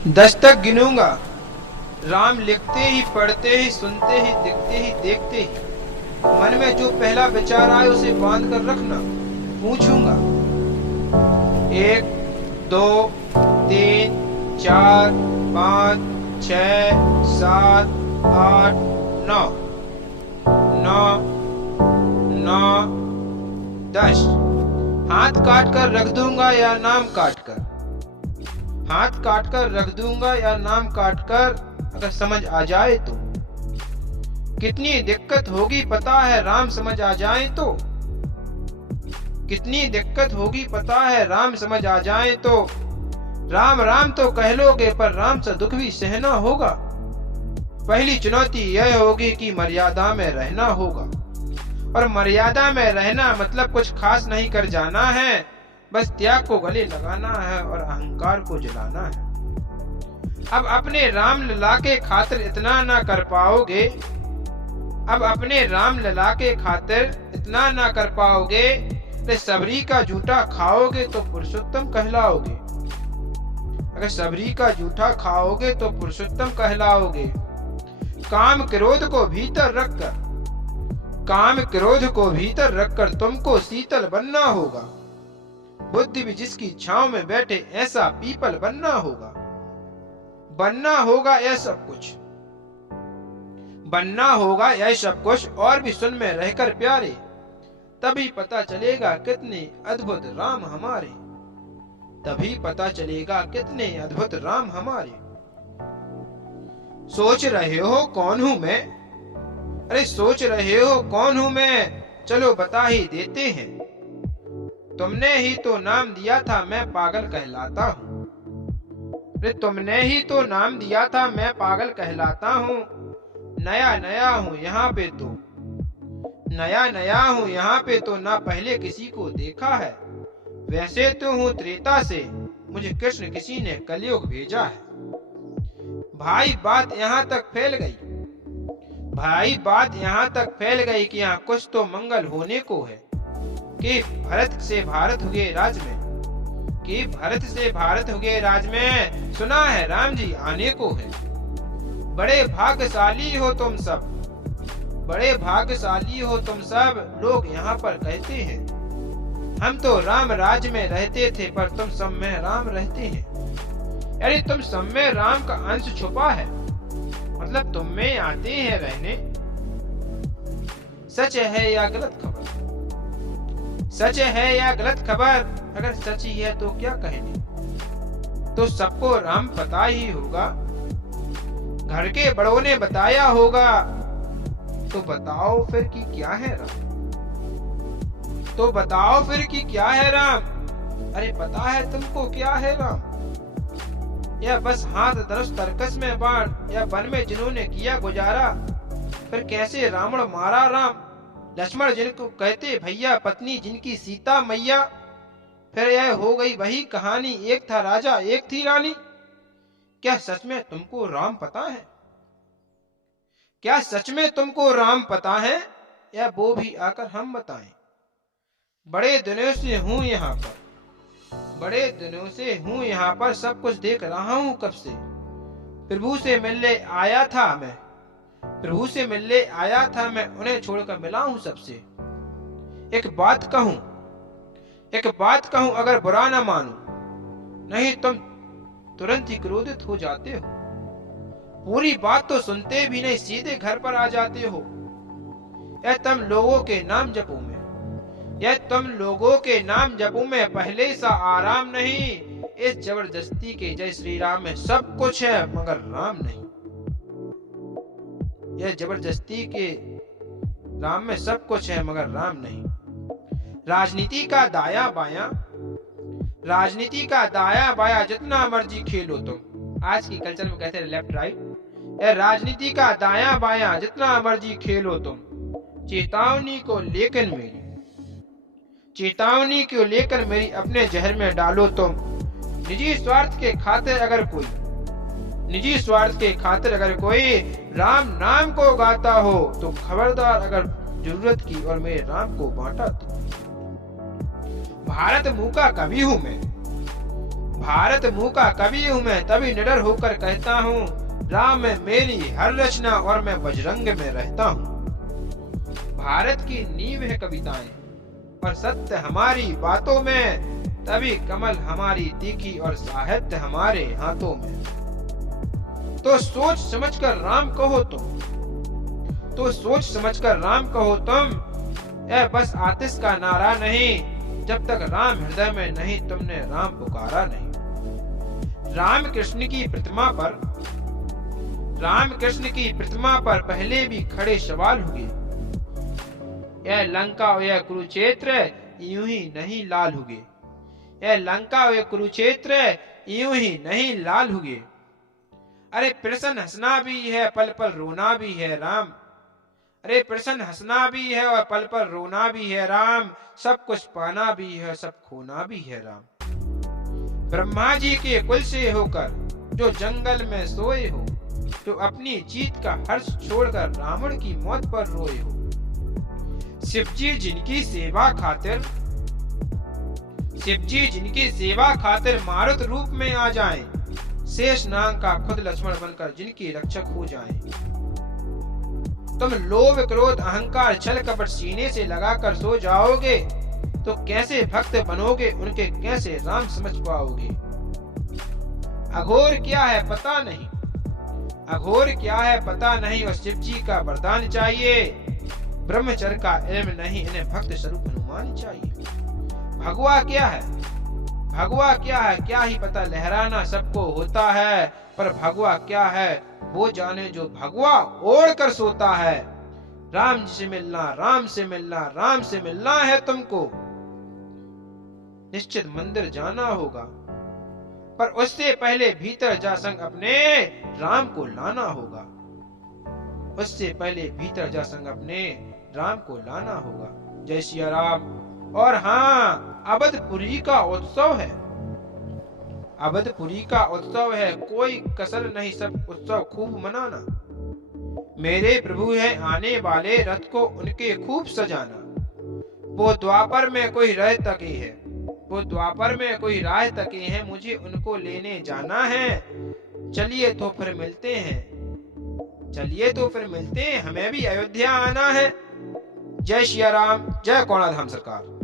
10 तक गिनूंगा। राम लिखते ही, पढ़ते ही, सुनते ही, दिखते ही, देखते ही मन में जो पहला विचार आए उसे बांध कर रखना। पूछूंगा 1 2 3 4 5 6 7 8 9 9 9 10। हाथ काट कर रख दूंगा या नाम काट कर? हाथ काट कर रख दूंगा या नाम काट कर? अगर समझ आ जाए तो कितनी दिक्कत होगी पता है, राम समझ आ जाए तो कितनी दिक्कत होगी पता है, राम समझ आ जाए तो। राम राम तो कह लोगे पर राम सा दुख भी सहना होगा। पहली चुनौती यह होगी कि मर्यादा में रहना होगा, और मर्यादा में रहना मतलब कुछ खास नहीं कर जाना है, बस त्याग को गले लगाना है और अहंकार को जलाना है। अब अपने राम लला के खातिर इतना ना कर पाओगे, अब अपने राम लला के खातिर इतना ना कर पाओगे, तो सबरी का जूठा खाओगे तो पुरुषोत्तम कहलाओगे। अगर सबरी का जूठा खाओगे तो पुरुषोत्तम कहलाओगे। काम क्रोध को भीतर रखकर, काम क्रोध को भीतर रखकर तुमको शीतल बनना होगा। बुद्धि भी जिसकी छांव में बैठे ऐसा पीपल बनना होगा। बनना होगा यह सब कुछ, बनना होगा यह सब कुछ, और भी सुन में रहकर प्यारे, तभी पता चलेगा कितने अद्भुत राम हमारे, तभी पता चलेगा कितने अद्भुत राम हमारे। सोच रहे हो कौन हूं मैं? अरे सोच रहे हो कौन हूं मैं? चलो बता ही देते हैं। तुमने ही तो नाम दिया था मैं पागल कहलाता हूँ। अरे तुमने ही तो नाम दिया था मैं पागल कहलाता हूँ। नया नया हूँ यहाँ पे तो, नया नया हूँ यहाँ पे तो, ना पहले किसी को देखा है। वैसे तो हूँ त्रेता से, मुझे कृष्ण किसी ने कलयुग भेजा है। भाई बात यहाँ तक फैल गई, भाई बात यहाँ तक फैल गई कि यहाँ कुछ तो मंगल होने को है, कि भरत से भारत हुए राज में, कि भरत से भारत हुए राज में, सुना है राम जी आने को है। बड़े भाग्यशाली हो तुम सब, बड़े भाग्यशाली हो तुम सब, लोग यहाँ पर कहते हैं। हम तो राम राज में रहते थे पर तुम सब में राम रहते हैं। यानी तुम सब में राम का अंश छुपा है, मतलब तुम में आते हैं रहने। सच है या गलत खबर? सच है या गलत खबर? अगर सच ही है तो क्या कहने, तो सबको राम पता ही होगा, घर के बड़ों ने बताया होगा। तो बताओ फिर कि क्या है राम, तो बताओ फिर कि क्या है राम? अरे पता है तुमको क्या है राम? या बस हाथ धनुष तरकस में बाण, या वन में जिन्होंने किया गुजारा, फिर कैसे रावण मारा राम? लक्ष्मण जिनको कहते भैया, पत्नी जिनकी सीता मैया, फिर यह हो गई वही कहानी, एक था राजा एक थी रानी। क्या सच में तुमको राम पता है? क्या सच में तुमको राम पता है, या वो भी आकर हम बताएं? बड़े दिनों से हूँ यहाँ पर, बड़े दिनों से हूँ यहाँ पर, सब कुछ देख रहा हूँ कब से। प्रभु से मिलने आया था मैं, प्रभु से मिलने आया था मैं, उन्हें छोड़कर मिला हूँ सबसे। एक बात कहूँ, एक बात कहूँ, अगर बुरा न मानो, नहीं तुम तुरंत ही क्रोधित हो जाते हो। पूरी बात तो सुनते भी नहीं, सीधे घर पर आ जाते हो। यह तुम लोगों के नाम जपो में, यह तुम लोगों के नाम जपो में पहले सा आराम नहीं। इस जबरदस्ती के जय श्री राम में सब कुछ है मगर राम नहीं। यह जबरदस्ती के राम में सब कुछ है मगर राम नहीं। राजनीति का दाया बाया, राजनीति का दाया बाया जितना मर्जी खेलो तुम, आज की कल्चर में कहते हैं लेफ्ट राइट। यह राजनीति का दाया बाया जितना मर्जी खेलो तुम, चेतावनी को लेकर मेरी, चेतावनी को लेकर मेरी अपने जहर में डालो तुम। निजी स्वार्थ के खातिर अगर कोई, निजी स्वार्थ के खातिर अगर कोई राम नाम को गाता हो तो खबरदार, अगर जरूरत की और मेरे राम को बांटा तो। भारत मुंह का कवि हूं मैं, भारत मुँह का कवि हूँ मैं, तभी निडर होकर कहता हूँ, राम में मेरी हर रचना और मैं बजरंग में रहता हूँ। भारत की नींव है कविताएं और सत्य हमारी बातों में, तभी कमल हमारी तीखी और साहित्य हमारे हाथों में। तो सोच समझकर राम कहो तुम, तो सोच समझकर राम कहो तुम। यह बस आतिश का नारा नहीं, जब तक राम हृदय में नहीं तुमने राम पुकारा नहीं। राम कृष्ण की प्रतिमा पर पहले भी खड़े सवाल हुए, यह लंका और यह कुरुक्षेत्र यूं ही नहीं लाल हुए। यह लंका और यह कुरुक्षेत्र यूं ही नहीं लाल हुए। अरे प्रसन्न हंसना भी है, पल पल रोना भी है राम। अरे प्रसन्न हंसना भी है और पल पल रोना भी है राम। सब कुछ पाना भी है, सब खोना भी है राम। ब्रह्मा जी के कुल से होकर जो जंगल में सोए हो, जो अपनी जीत का हर्ष छोड़कर रावण की मौत पर रोए हो। शिव जी जिनकी सेवा खातिर मारुत रूप में आ जाएं, शेष नाग का खुद लक्ष्मण बनकर जिनके रक्षक हो जाएं। तुम लोभ क्रोध अहंकार छल कपट सीने से लगाकर सो जाओगे, तो कैसे भक्त बनोगे, उनके कैसे राम समझ पाओगे। अघोर क्या है पता नहीं, अघोर क्या है पता नहीं, और शिव जी का वरदान चाहिए। ब्रह्मचर्य का इल्म नहीं, इन्हें भक्त स्वरूप हनुमान चाहिए। भगवा क्या है, भगवा क्या है, क्या ही पता, लहराना सबको होता है, पर भगवा क्या है वो जाने जो भगवा ओढ़ कर सोता है। राम जी से मिलना, राम से मिलना, राम से मिलना है तुमको। निश्चित मंदिर जाना होगा, पर उससे पहले भीतर जा संग अपने राम को लाना होगा। उससे पहले भीतर जा संग अपने राम को लाना होगा। जय सिया राम। और हाँ, अवधपुरी का उत्सव है, अवधपुरी का उत्सव है, कोई कसर नहीं, सब उत्सव खूब मनाना। मेरे प्रभु है आने वाले, रथ को उनके खूब सजाना। वो द्वापर में कोई राह तके है, वो द्वापर में कोई राह तके हैं, मुझे उनको लेने जाना है। चलिए तो फिर मिलते हैं, चलिए तो फिर मिलते हैं, हमें भी अयोध्या आना है। जय श्री राम, जय कोणाधाम सरकार।